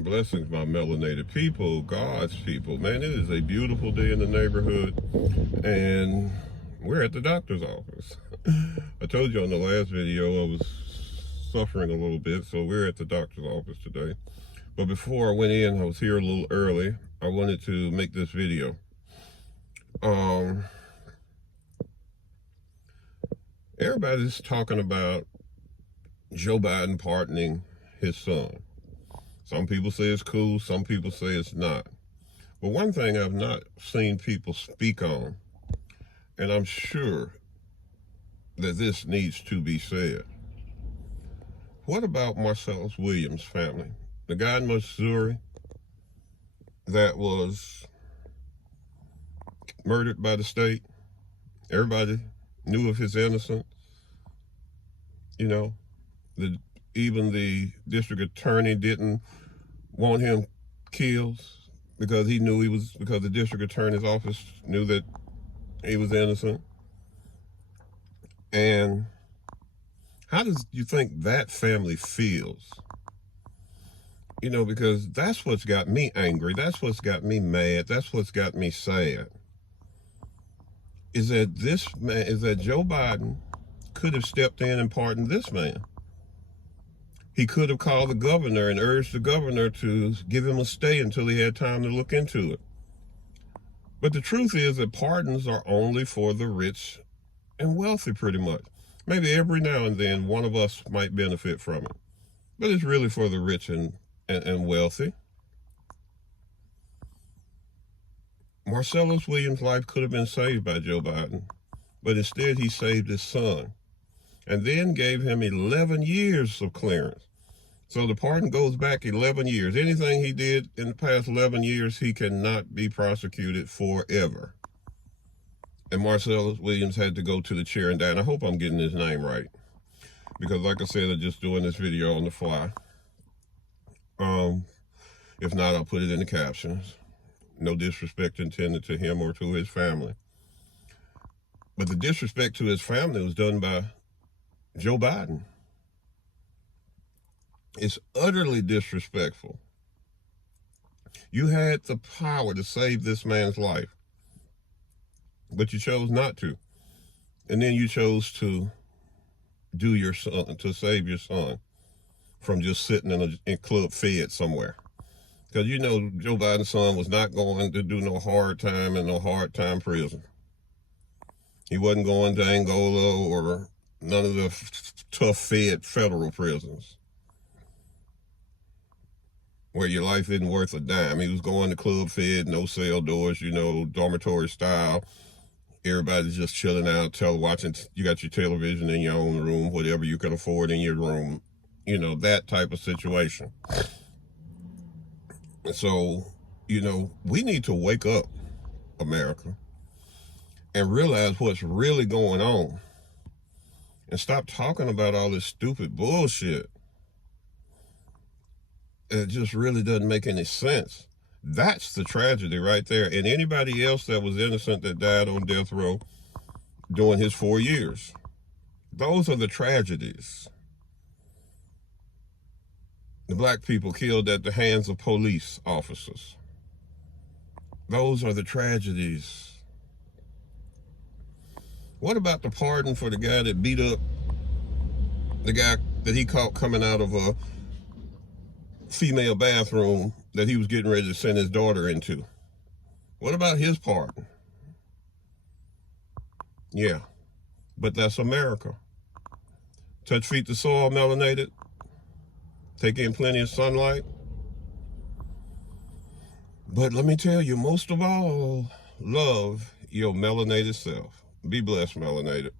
and blessings, my melanated people, God's people. Man, it is a beautiful day in the neighborhood, and we're at the doctor's office. I told you on the last video I was suffering a little bit, so we're at the doctor's office today. But before I went in, I was here a little early. I wanted to make this video. Everybody's talking about Joe Biden pardoning his son. Some people say it's cool, some people say it's not. But one thing I've not seen people speak on, and I'm sure that this needs to be said. What about Marcellus Williams' family? The guy in Missouri that was murdered by the state. Everybody knew of his innocence. You know, even the district attorney didn't want him killed because because the district attorney's office knew that he was innocent. And how does you think that family feels? You know, because that's what's got me angry. That's what's got me mad. That's what's got me sad. Is that Joe Biden could have stepped in and pardoned this man. He could have called the governor and urged the governor to give him a stay until he had time to look into it. But the truth is that pardons are only for the rich and wealthy, pretty much. Maybe every now and then one of us might benefit from it. But it's really for the rich and wealthy. Marcellus Williams' life could have been saved by Joe Biden, but instead he saved his son and then gave him 11 years of clearance. So the pardon goes back 11 years. Anything he did in the past 11 years, he cannot be prosecuted forever. And Marcellus Williams had to go to the chair and die. And I hope I'm getting his name right, because like I said, I'm just doing this video on the fly. If not, I'll put it in the captions. No disrespect intended to him or to his family. But the disrespect to his family was done by Joe Biden. It's utterly disrespectful. You had the power to save this man's life, but you chose not to. And then you chose to save your son from just sitting in a club fed somewhere. Because you know Joe Biden's son was not going to do no hard time in no hard time prison. He wasn't going to Angola or none of the tough fed federal prisons where your life isn't worth a dime. He was going to club fed, no cell doors, you know, dormitory style. Everybody's just chilling out, watching. You got your television in your own room, whatever you can afford in your room. You know, that type of situation. So, you know, we need to wake up, America, and realize what's really going on. And stop talking about all this stupid bullshit. It just really doesn't make any sense. That's the tragedy right there. And anybody else that was innocent that died on death row during his 4 years. Those are the tragedies. The black people killed at the hands of police officers. Those are the tragedies. What about the pardon for the guy that beat up the guy that he caught coming out of a female bathroom that he was getting ready to send his daughter into? What about his pardon? Yeah, but that's America. Touch feet to soil, melanated. Take in plenty of sunlight. But let me tell you, most of all, love your melanated self. Be blessed, melanated.